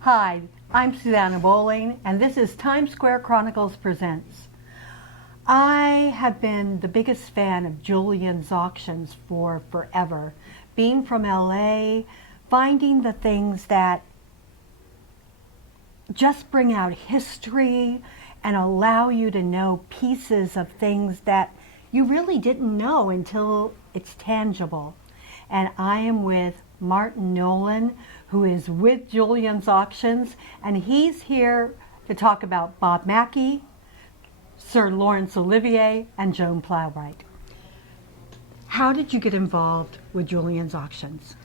Hi, I'm Susanna Bowling, and this is Times Square Chronicles Presents. I have been the biggest fan of Julien's auctions for forever. Being from LA, finding the things that just bring out history and allow you to know pieces of things that you really didn't know until it's tangible. And I am with Martin Nolan, who is with Julien's Auctions, and he's here to talk about Bob Mackie, Sir Laurence Olivier, and Joan Plowright. How did you get involved with Julien's Auctions?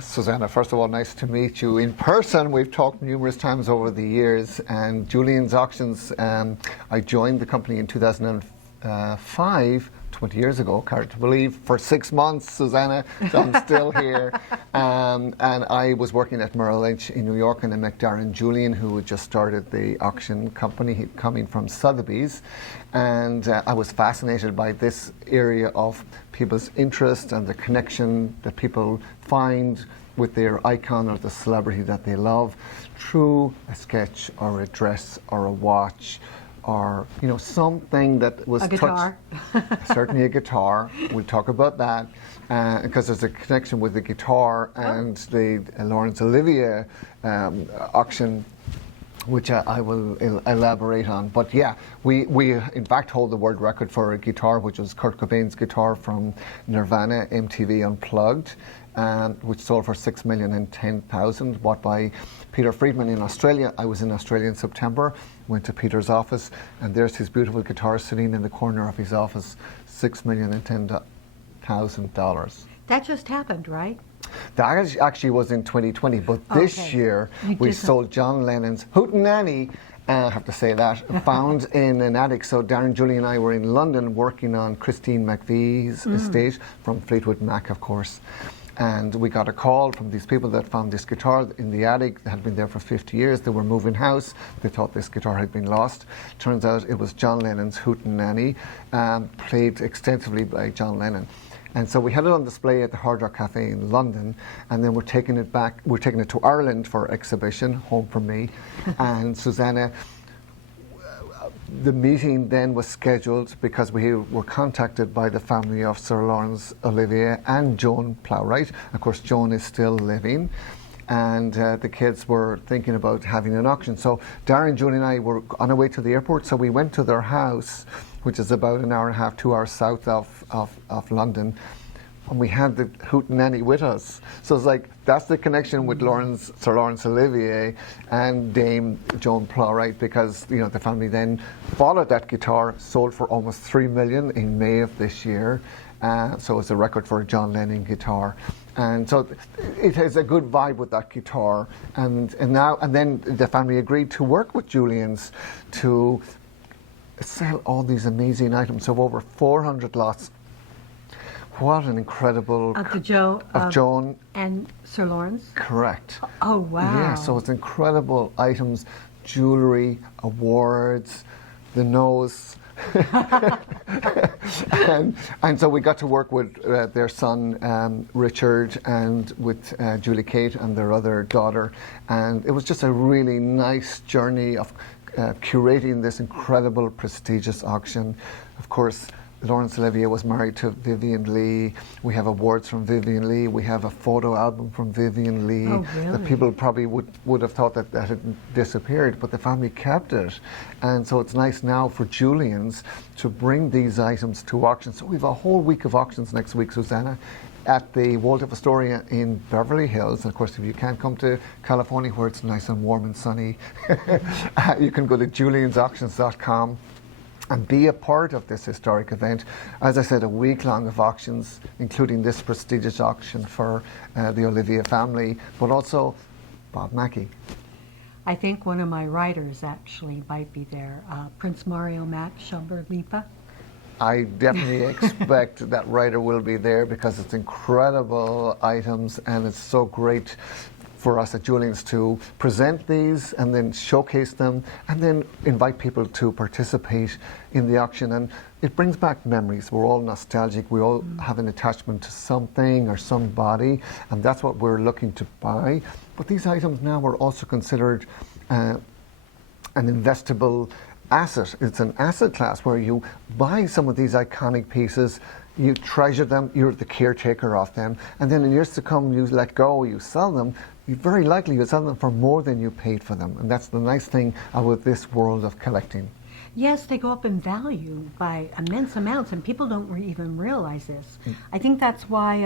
Susanna, first of all, nice to meet you in person. We've talked numerous times over the years, and Julien's Auctions, I joined the company in 2005, 20 years ago, hard to believe, for 6 months, Susanna, so I'm still here. And I was working at Merrill Lynch in New York, and I met Darren Julien, who had just started the auction company, coming from Sotheby's. And I was fascinated by this area of people's interest and the connection that people find with their icon or the celebrity that they love through a sketch or a dress or a watch, or something that was a guitar. Certainly a guitar. We'll talk about that because there's a connection with the guitar and the Laurence Olivier auction, which I will elaborate on. But yeah, we in fact hold the world record for a guitar, which was Kurt Cobain's guitar from Nirvana, MTV Unplugged, which sold for $6,010,000, bought by Peter Friedman in Australia. I was in Australia in September, went to Peter's office, and there's his beautiful guitar sitting in the corner of his office, $6,010,000. That just happened, right? That actually was in 2020, but this year we sold John Lennon's Hootenanny, I have to say that, found in an attic. So Darren, Julie and I were in London working on Christine McVie's estate, from Fleetwood Mac, of course. And we got a call from these people that found this guitar in the attic. It had been there for 50 years. They were moving house. They thought this guitar had been lost. Turns out it was John Lennon's Hootenanny, played extensively by John Lennon. And so we had it on display at the Hard Rock Cafe in London, and then we're taking it to Ireland for exhibition, home for me. And Susanna, the meeting then was scheduled because we were contacted by the family of Sir Laurence Olivier and Joan Plowright. Of course, Joan is still living, and the kids were thinking about having an auction. So Darren, Julie and I were on our way to the airport, so we went to their house, which is about an hour and a half, 2 hours south of London, and we had the Hootenanny with us. So it's like, that's the connection with Sir Laurence Olivier and Dame Joan Plowright, because the family then followed that guitar, sold for almost $3 million in May of this year. So it's a record for a John Lennon guitar. And so it has a good vibe with that guitar. And then the family agreed to work with Julien's to sell all these amazing items of over 400 lots. What an incredible... Of Joan. And Sir Laurence? Correct. Oh, wow. Yeah, so it's incredible items, jewellery, awards, the nose. and so we got to work with their son, Richard, and with Julie Kate and their other daughter. And it was just a really nice journey of curating this incredible, prestigious auction. Of course, Laurence Olivier was married to Vivian Leigh. We have awards from Vivian Leigh. We have a photo album from Vivian Leigh. Oh, really? That people probably would have thought that had disappeared, but the family kept it. And so it's nice now for Julien's to bring these items to auction. So we have a whole week of auctions next week, Susanna, at the Waldorf Astoria in Beverly Hills. And of course, if you can't come to California, where it's nice and warm and sunny, you can go to juliensauctions.com and be a part of this historic event. As I said, a week long of auctions, including this prestigious auction for the Olivier family, but also Bob Mackie. I think one of my writers actually might be there, Prince Mario Matt Shumber-Lipa. I definitely expect that writer will be there, because it's incredible items and it's so great for us at Julien's to present these and then showcase them and then invite people to participate in the auction. And it brings back memories. We're all nostalgic. We all have an attachment to something or somebody, and that's what we're looking to buy. But these items now are also considered an investable asset. It's an asset class where you buy some of these iconic pieces, you treasure them, you're the caretaker of them, and then in years to come you let go, you sell them. You very likely you sell them for more than you paid for them, and that's the nice thing about this world of collecting. Yes, they go up in value by immense amounts, and people don't even realize this. I think that's why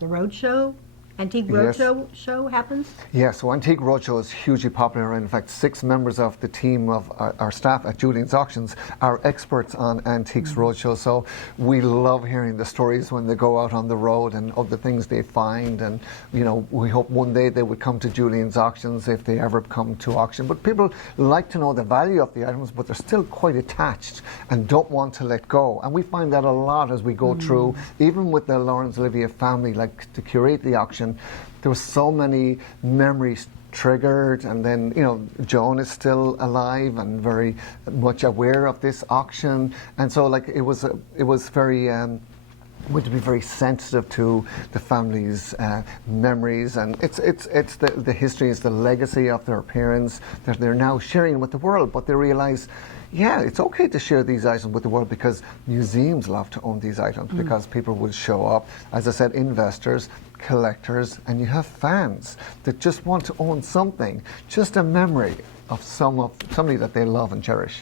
the roadshow, Antique Roadshow show happens? Yes, so Antique Roadshow is hugely popular. In fact, 6 members of the team of our staff at Julien's Auctions are experts on Antiques Roadshow. So we love hearing the stories when they go out on the road and of the things they find. And, you know, we hope one day they would come to Julien's Auctions if they ever come to auction. But people like to know the value of the items, but they're still quite attached and don't want to let go. And we find that a lot as we go through, even with the Lawrence Olivier family, like to curate the auction. There were so many memories triggered, and then, you know, Joan is still alive and very much aware of this auction, and so like it was very we had to be very sensitive to the family's memories, and it's the history, it's the legacy of their parents that they're now sharing with the world. But they realize, yeah, it's okay to share these items with the world because museums love to own these items because people will show up, as I said, investors, collectors, and you have fans that just want to own something, just a memory of somebody that they love and cherish.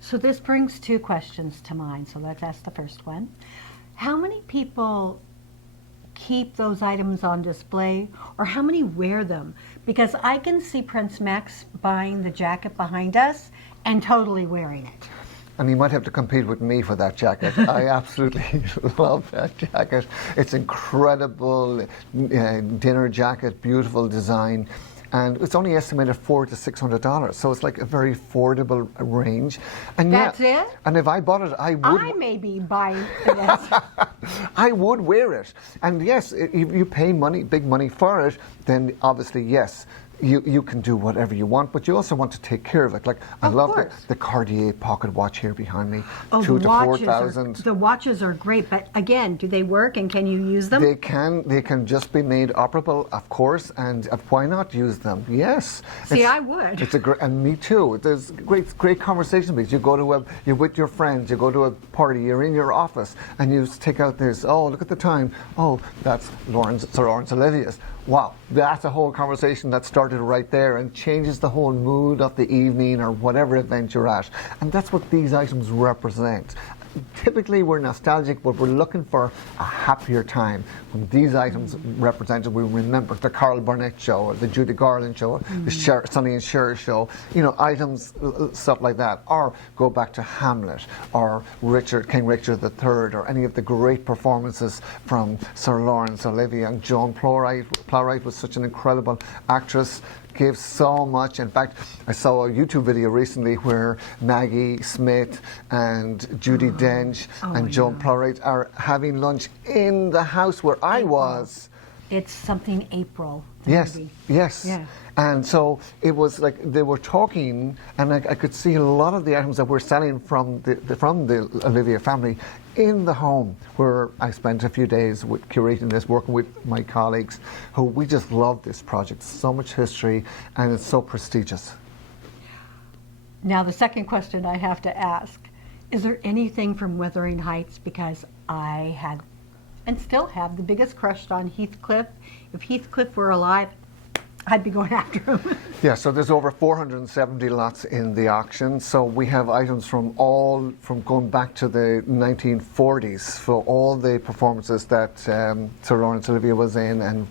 So this brings 2 questions to mind. So let's ask the first one. How many people keep those items on display, or how many wear them? Because I can see Prince Max buying the jacket behind us and totally wearing it. And you might have to compete with me for that jacket. I absolutely love that jacket. It's incredible dinner jacket, beautiful design. And it's only estimated $400 to $600, so it's like a very affordable range. And that's it? And if I bought it, I would. I may be buying this. I would wear it. And yes, if you pay money, big money for it, then obviously yes. You can do whatever you want, but you also want to take care of it. Like I love the Cartier pocket watch here behind me, oh, 2,000 to 4,000. The watches are great, but again, do they work and can you use them? They can just be made operable, of course, and why not use them? Yes. See, I would. It's a great, and me too. There's great conversation because you go to you're with your friends, you go to a party, you're in your office, and you take out this. Oh, look at the time. Oh, that's Sir Lawrence Olivier's. Wow, that's a whole conversation that started right there and changes the whole mood of the evening or whatever event you're at. And that's what these items represent. Typically we're nostalgic, but we're looking for a happier time. When these items represented, we remember the Carl Burnett show, or the Judy Garland show, the Sonny and Cher show, you know, items, stuff like that. Or go back to Hamlet, or King Richard III, or any of the great performances from Sir Lawrence Olivier. And Joan Plowright was such an incredible actress. Gave so much. In fact, I saw a YouTube video recently where Maggie Smith and Judi Dench and Joan Plowright are having lunch in the house where I was. It's something April. Yes, movie. yes. Yeah. And so it was like they were talking, and I could see a lot of the items that we're selling from the Olivier family in the home, where I spent a few days with curating this, working with my colleagues, who we just love this project. So much history, and it's so prestigious. Now the second question I have to ask, is there anything from Wuthering Heights? Because I had, and still have, the biggest crush on Heathcliff. If Heathcliff were alive, I'd be going after him. Yeah, so there's over 470 lots in the auction. So we have items from going back to the 1940s. For all the performances that Sir Lawrence Olivier was in and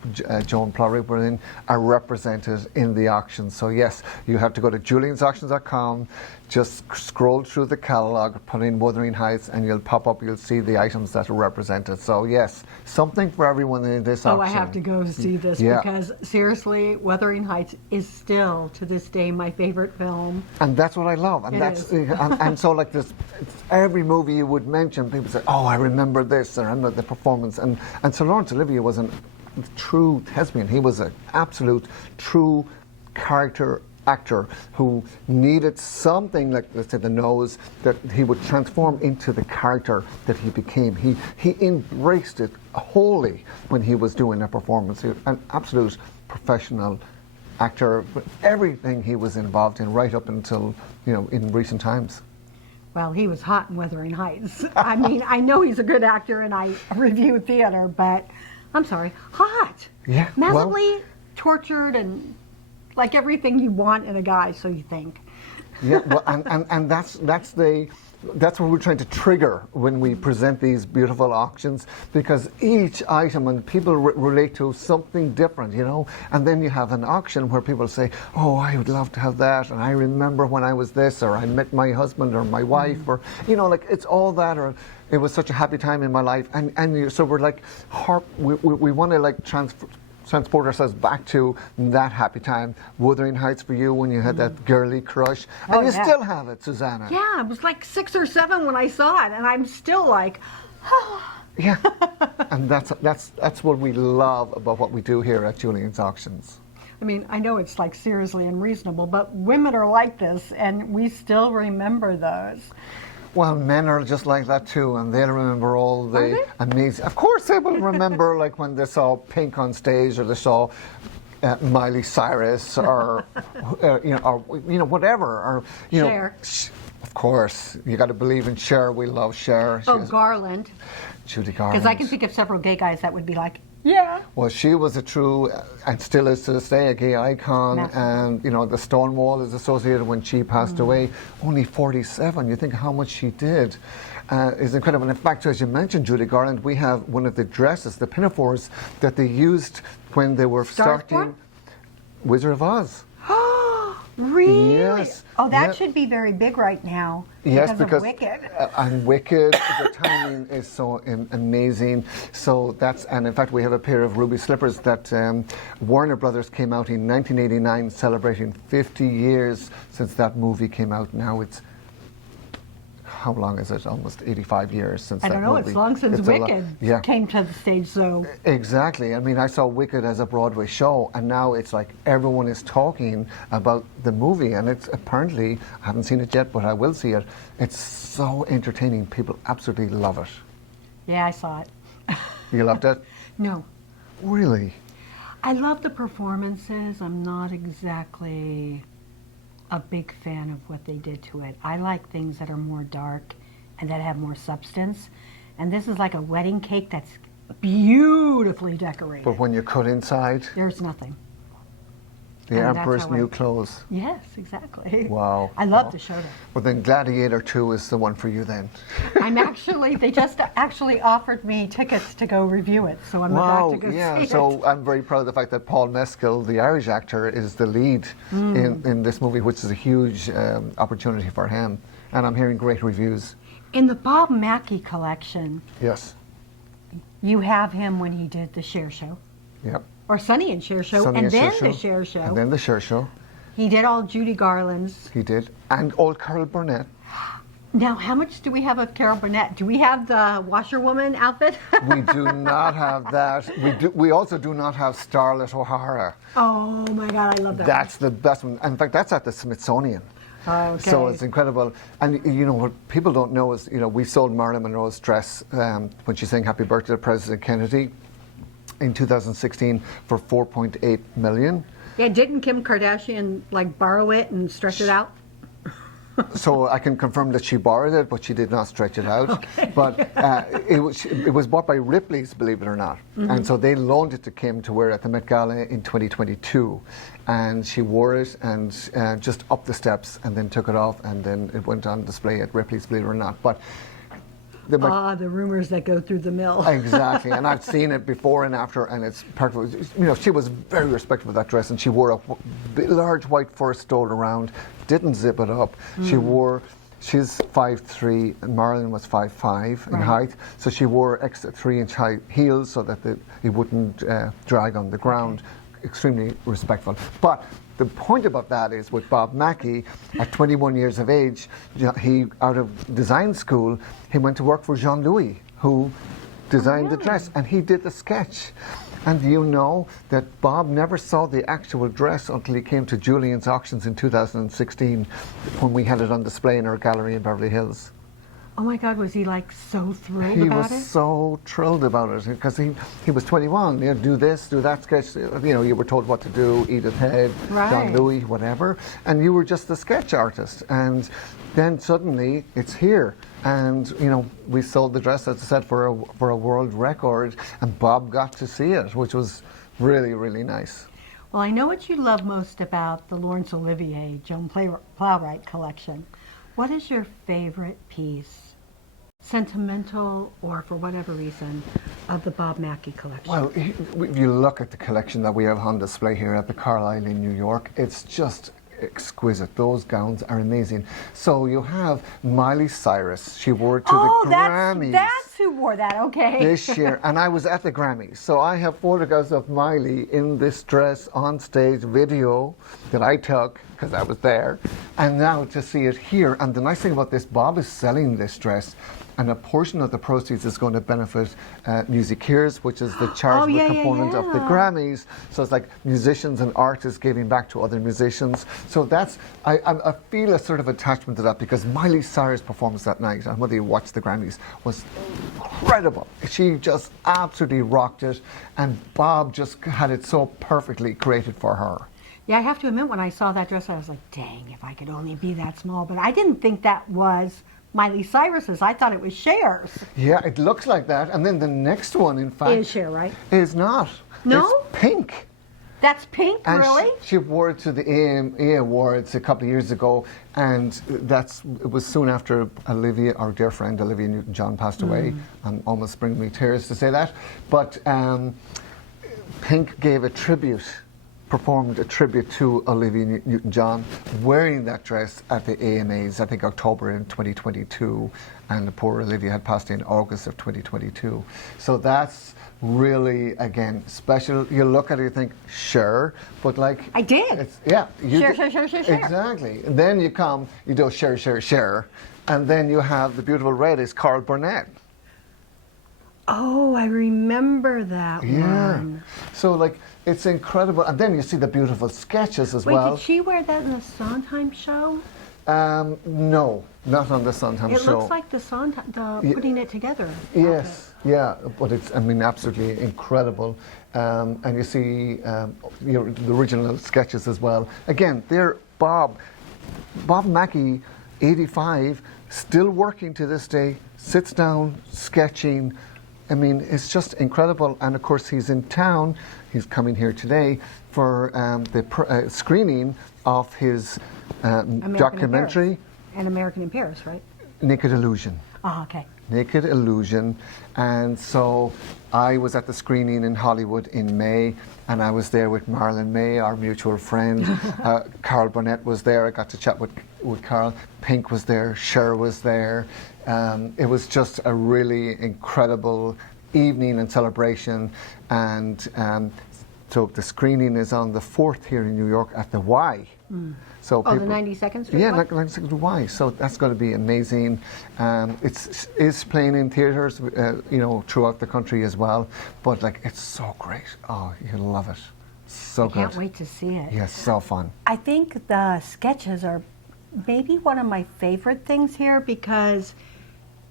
Joan Plowright were in are represented in the auction. So yes, you have to go to juliensauctions.com, just scroll through the catalogue, put in Wuthering Heights, and you'll see the items that are represented. So yes, something for everyone in this auction. Oh, I have to go see this because seriously, Wuthering Heights is still to this day my favorite film. And that's what I love. And and so like this, every movie you would mention, people say, "Oh, I remember this. I remember the performance." And Sir Lawrence Olivier was true thespian. He was an absolute, true character actor who needed something like, let's say, the nose that he would transform into the character that he became. He embraced it wholly when he was doing a performance. He was an absolute professional actor, but everything he was involved in right up until, in recent times. Well, he was hot in Wuthering Heights. I mean, I know he's a good actor and I review theater, but I'm sorry, hot. Yeah. Massively tortured and like everything you want in a guy, so you think. Yeah, well, and that's what we're trying to trigger when we present these beautiful auctions, because each item, and people relate to something different, and then you have an auction where people say, oh, I would love to have that, and I remember when I was this, or I met my husband or my wife, or like it's all that, or it was such a happy time in my life, so we're like, we want to like transport ourselves back to that happy time. Wuthering Heights for you when you had that girly crush. And you still have it, Susanna. Yeah, it was like 6 or 7 when I saw it, and I'm still like, oh. Yeah, and that's what we love about what we do here at Julien's Auctions. I mean, I know it's like seriously unreasonable, but women are like this, and we still remember those. Well, men are just like that too, and they'll remember all the amazing. Of course, they will remember like when they saw Pink on stage, or they saw Miley Cyrus, or whatever, or Cher. Of course, you got to believe in Cher. We love Cher. Oh, Garland. Judy Garland. Because I can think of several gay guys that would be like, yeah. Well, she was a true, and still is to this day, a gay icon. Massive. And, the Stonewall is associated when she passed away. Only 47. You think how much she did. Is incredible. And in fact, as you mentioned, Judy Garland, we have one of the dresses, the pinafores, that they used when they were starting Wizard of Oz. Really? Yes. Oh, that should be very big right now. Yes, because of Wicked. And Wicked, the timing is so amazing. So and in fact, we have a pair of ruby slippers that Warner Brothers came out in 1989, celebrating 50 years since that movie came out. Now it's, how long is it? Almost 85 years since that movie. I don't know, it's long since Wicked came to the stage, so. Exactly. I mean, I saw Wicked as a Broadway show, and now it's like everyone is talking about the movie, and it's apparently, I haven't seen it yet, but I will see it. It's so entertaining. People absolutely love it. Yeah, I saw it. You loved it? No. Really? I love the performances. I'm not exactly a big fan of what they did to it. I like things that are more dark and that have more substance. And this is like a wedding cake that's beautifully decorated. But when you cut inside, there's nothing. The Emperor's New Clothes. Yes, exactly. Wow. I love the show. Well, then Gladiator 2 is the one for you then. They just actually offered me tickets to go review it, so I'm about to go see it. So I'm very proud of the fact that Paul Mescal, the Irish actor, is the lead in this movie, which is a huge opportunity for him. And I'm hearing great reviews. In the Bob Mackie collection, yes, you have him when he did the Cher Show. Yep. Or Sonny and Cher Show, and then the Cher Show. And then the Cher Show. He did all Judy Garland's. He did. And old Carol Burnett. Now, how much do we have of Carol Burnett? Do we have the washerwoman outfit? We do not have that. We also do not have Starlet O'Hara. Oh my God, I love that. That's the best one. In fact, that's at the Smithsonian. Okay. So it's incredible. And what people don't know is, we sold Marilyn Monroe's dress when she sang Happy Birthday to President Kennedy in 2016 for $4.8 million. Yeah, didn't Kim Kardashian borrow it and stretch it out? So I can confirm that she borrowed it, but she did not stretch it out. Okay. But it was bought by Ripley's, believe it or not. Mm-hmm. And so they loaned it to Kim to wear at the Met Gala in 2022. And she wore it and just up the steps and then took it off, and then it went on display at Ripley's, believe it or not. But the rumors that go through the mill. Exactly, and I've seen it before and after, and it's perfect. She was very respectful of that dress, and she wore a large white fur stole around, didn't zip it up. She's 5'3", and Marilyn was 5'5" in height, so she wore extra 3-inch high heels so that it wouldn't drag on the ground. Okay. Extremely respectful. But the point about that is with Bob Mackie, at 21 years of age, he out of design school, he went to work for Jean-Louis, who designed the really? dress, and he did the sketch. And you know that Bob never saw the actual dress until he came to Julien's auctions in 2016 when we had it on display in our gallery in Beverly Hills. Oh my God, was he like so thrilled He about was it? so thrilled about it because he was 21. You know, do this, do that sketch. You know, you were told what to do. Edith Head, Right. John Louis, whatever, and you were just the sketch artist. And then suddenly it's here, and you know we sold the dress, as I said, for a world record, and Bob got to see it, which was really, really nice. Well, I know what you love most about the Laurence Olivier Joan Plowright collection. What is your favorite piece, sentimental or for whatever reason, of the Bob Mackie collection? Well, if you look at the collection that we have on display here at the Carlisle in New York, it's just exquisite. Those gowns are amazing. So you have Miley Cyrus. She wore it to the Grammys. That's who wore that, okay. This year, and I was at the Grammys, so I have photographs of Miley in this dress on stage, video that I took because I was there, and now to see it here. And the nice thing about this, Bob is selling this dress, and a portion of the proceeds is going to benefit Musiceers, which is the charitable component of the Grammys. So it's like musicians and artists giving back to other musicians. So that's, I feel a sort of attachment to that because Miley Cyrus' performance that night, and whether you watched the Grammys, was incredible. She just absolutely rocked it, and Bob just had it so perfectly created for her. Yeah, I have to admit, when I saw that dress, I was like, dang, if I could only be that small. But I didn't think that was Miley Cyrus's. I thought it was Cher's. Yeah, it looks like that. And then the next one, in fact, Is Cher, right? is not. No? It's pink. That's pink, And really? she wore it to the AMA Awards a couple of years ago, and it was soon after Olivia, our dear friend Olivia Newton-John, passed away. Almost bringing me tears to say that. But Pink gave a tribute, performed a tribute to Olivia Newton-John wearing that dress at the AMAs, I think October in 2022, and the poor Olivia had passed in August of 2022. So that's really, again, special. You look at it, you think, sure, but like... I did. It's, yeah. Sure. Exactly. And then you come, you do share, and then you have the beautiful red is Carl Burnett. Oh, I remember that one. So, like, it's incredible. And then you see the beautiful sketches as Wait, well. did she wear that in the Sondheim show? No, not on the Sondheim It show. looks like the Sondheim, putting it together. Yes, yeah, but it's, I mean, absolutely incredible. And you see the original sketches as well. Again, they're Bob Mackie, 85, still working to this day, sits down, sketching. I mean, it's just incredible. And of course, he's in town. He's coming here today for the screening of his documentary. And American in Paris, right? Naked Illusion. Oh, okay. Naked Illusion. And so I was at the screening in Hollywood in May, and I was there with Marlon May, our mutual friend. Carl Burnett was there. I got to chat with Carl. Pink was there. Cher was there. It was just a really incredible evening and celebration. And so the screening is on the 4th here in New York at the Y. So the 92nd Street? Yeah, 92nd Y. So that's going to be amazing. It's playing in theatres, throughout the country as well. But like, it's so great. Oh, you'll love it. So good. I can't wait to see it. Yes, so fun. I think the sketches are maybe one of my favorite things here because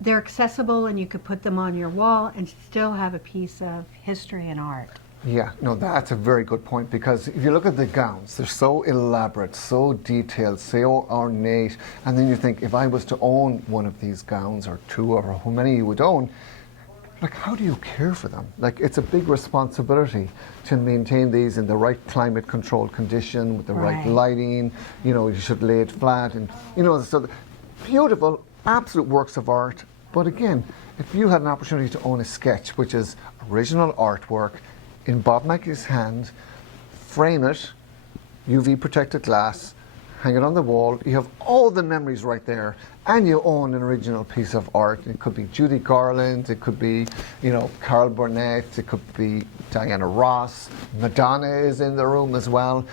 they're accessible and you could put them on your wall and still have a piece of history and art. Yeah, no, that's a very good point, because if you look at the gowns, they're so elaborate, so detailed, so ornate, and then you think, if I was to own one of these gowns, or two, or how many you would own, like, how do you care for them? Like, it's a big responsibility to maintain these in the right climate-controlled condition, with the right lighting. You should lay it flat, and, so beautiful, absolute works of art. But again, if you had an opportunity to own a sketch, which is original artwork, in Bob Mackie's hand, frame it, UV protected glass, hang it on the wall, you have all the memories right there, and you own an original piece of art. It could be Judy Garland, it could be, Carol Burnett, it could be Diana Ross, Madonna is in the room as well.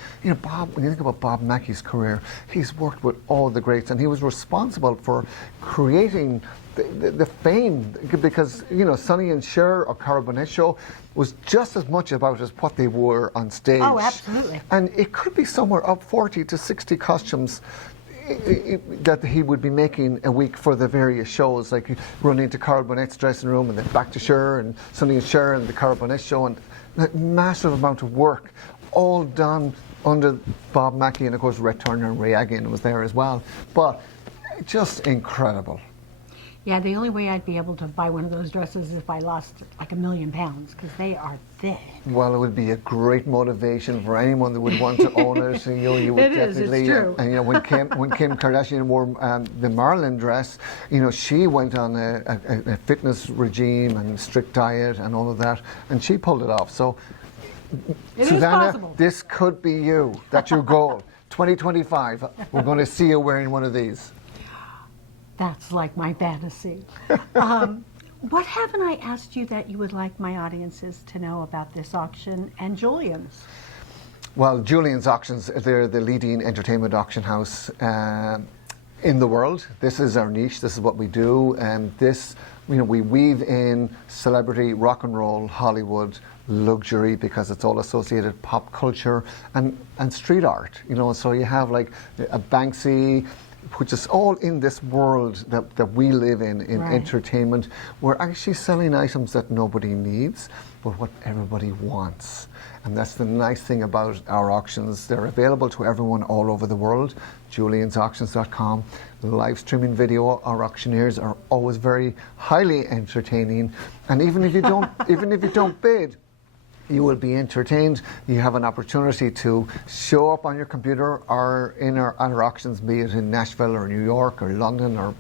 Bob, when you think about Bob Mackey's career, he's worked with all the greats, and he was responsible for creating the fame, because Sonny and Cher or Carol Burnett show was just as much about as what they wore on stage. Oh, absolutely. And it could be somewhere up 40 to 60 costumes that he would be making a week for the various shows, like run into Carol Burnett's dressing room and then back to Cher and Sonny and Cher and the Carol Burnett show, and a massive amount of work, all done under Bob Mackie, and of course Red Turner and Ray Agin was there as well. But just incredible. Yeah, the only way I'd be able to buy one of those dresses is if I lost like 1 million pounds, because they are thin. Well, it would be a great motivation for anyone that would want to own it. You would It is, definitely. it's true. And when Kim Kardashian wore the Marilyn dress, she went on a fitness regime and strict diet and all of that, and she pulled it off. So, It Susanna, is possible. this could be you. That's your goal. 2025. We're going to see you wearing one of these. That's like my fantasy. What haven't I asked you that you would like my audiences to know about this auction and Julien's? Well, Julien's Auctions, they're the leading entertainment auction house in the world. This is our niche. This is what we do. And this, we weave in celebrity, rock and roll, Hollywood, luxury, because it's all associated pop culture and street art. So you have like a Banksy, which is all in this world that we live in Right. entertainment. We're actually selling items that nobody needs, but what everybody wants. And that's the nice thing about our auctions. They're available to everyone all over the world. Julien'sAuctions.com. Live streaming video. Our auctioneers are always very highly entertaining. And even if you don't bid, you will be entertained. You have an opportunity to show up on your computer or in our auctions, be it in Nashville or New York or London or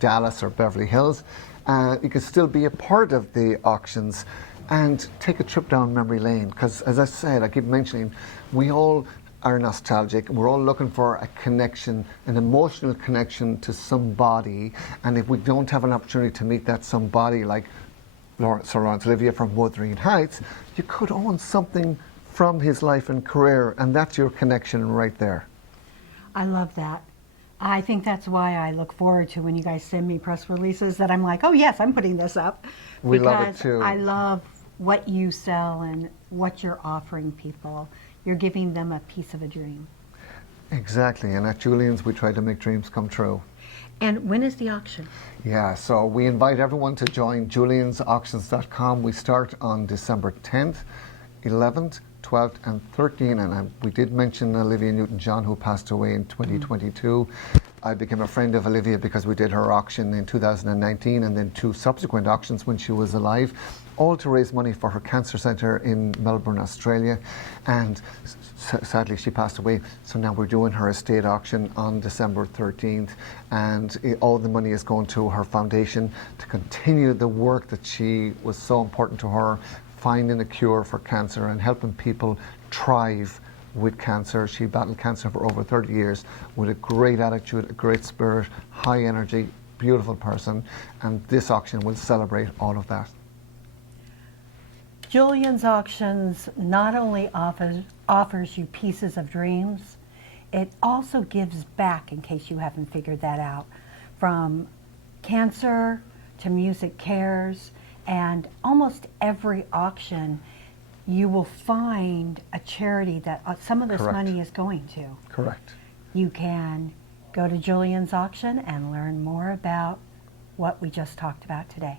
Dallas or Beverly Hills. You can still be a part of the auctions and take a trip down memory lane, because as I said, I keep mentioning, we all are nostalgic. We're all looking for a connection, an emotional connection to somebody, and if we don't have an opportunity to meet that somebody, like Sir Lawrence Olivier from Wuthering Heights, you could own something from his life and career, and that's your connection right there. I love that. I think that's why I look forward to when you guys send me press releases that I'm like, oh yes, I'm putting this up. We love it Because too. I love what you sell and what you're offering people. You're giving them a piece of a dream. Exactly, and at Julien's we try to make dreams come true. And when is the auction? Yeah, so we invite everyone to join Julien'sAuctions.com. We start on December 10th, 11th, 12th and 13th, and we did mention Olivia Newton-John, who passed away in 2022. I became a friend of Olivia because we did her auction in 2019 and then 2 subsequent auctions when she was alive, all to raise money for her cancer centre in Melbourne, Australia. And sadly she passed away, so now we're doing her estate auction on December 13th, and all the money is going to her foundation to continue the work that she was so important to her, finding a cure for cancer and helping people thrive with cancer. She battled cancer for over 30 years with a great attitude, a great spirit, high energy, beautiful person, and this auction will celebrate all of that. Julien's Auctions not only offers you pieces of dreams, it also gives back, in case you haven't figured that out, from cancer to Music Cares, and almost every auction you will find a charity that some of this Correct. money is going to. Correct. You can go to Julien's Auction and learn more about what we just talked about today.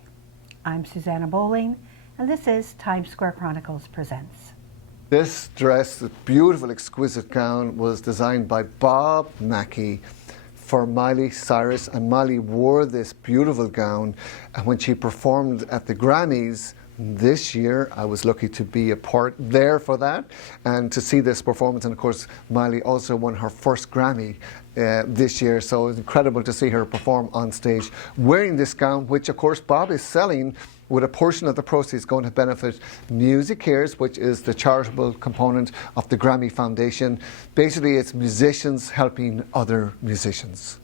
I'm Susanna Bowling, and this is Times Square Chronicles Presents. This dress, this beautiful, exquisite gown, was designed by Bob Mackie for Miley Cyrus, and Miley wore this beautiful gown, and when she performed at the Grammys this year, I was lucky to be a part there for that and to see this performance. And of course, Miley also won her first Grammy this year, so it's incredible to see her perform on stage wearing this gown, which of course Bob is selling, with a portion of the proceeds going to benefit Music Cares, which is the charitable component of the Grammy Foundation. Basically, it's musicians helping other musicians.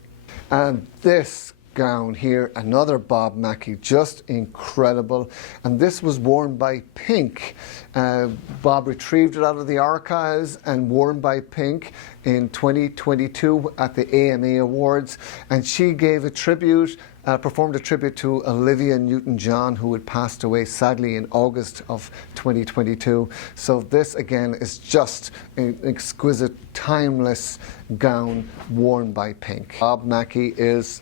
And this gown here, another Bob Mackie, just incredible. And this was worn by Pink. Bob retrieved it out of the archives and worn by Pink in 2022 at the AMA Awards. And she gave a tribute, performed a tribute to Olivia Newton-John, who had passed away sadly in August of 2022. So this again is just an exquisite, timeless gown worn by Pink. Bob Mackie is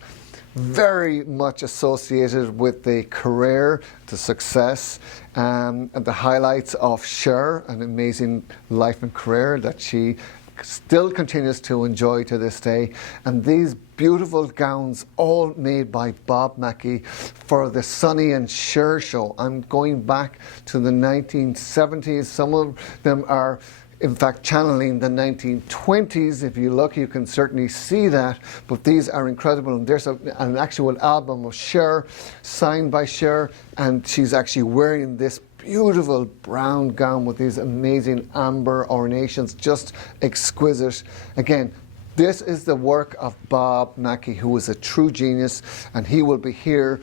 very much associated with the career, the success, and the highlights of Cher, an amazing life and career that she still continues to enjoy to this day. And these beautiful gowns, all made by Bob Mackie for the Sonny and Cher show. I'm going back to the 1970s. Some of them are in fact channeling the 1920s. If you look, you can certainly see that, but these are incredible. And there's an actual album of Cher, signed by Cher, and she's actually wearing this beautiful brown gown with these amazing amber ornations, just exquisite. Again, this is the work of Bob Mackie, who is a true genius, and he will be here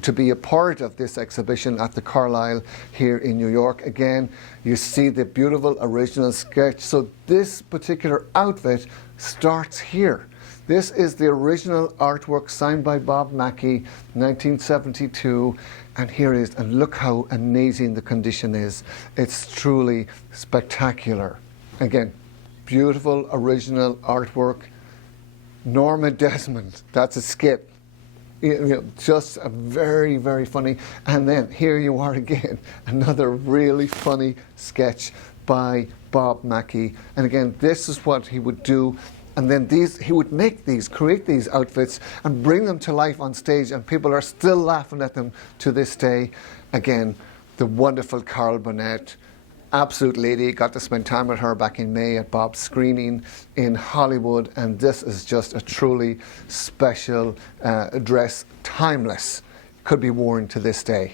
to be a part of this exhibition at the Carlisle here in New York. Again, you see the beautiful original sketch. So this particular outfit starts here. This is the original artwork signed by Bob Mackie, 1972, and here it is. And look how amazing the condition is. It's truly spectacular. Again, beautiful original artwork. Norma Desmond, that's a skit. Just a very, very funny. And then here you are again, another really funny sketch by Bob Mackie. And again, this is what he would do. And then he would create these outfits and bring them to life on stage, and people are still laughing at them to this day. Again, the wonderful Carol Burnett, absolute lady. Got to spend time with her back in May at Bob's screening in Hollywood, and this is just a truly special dress, timeless, could be worn to this day.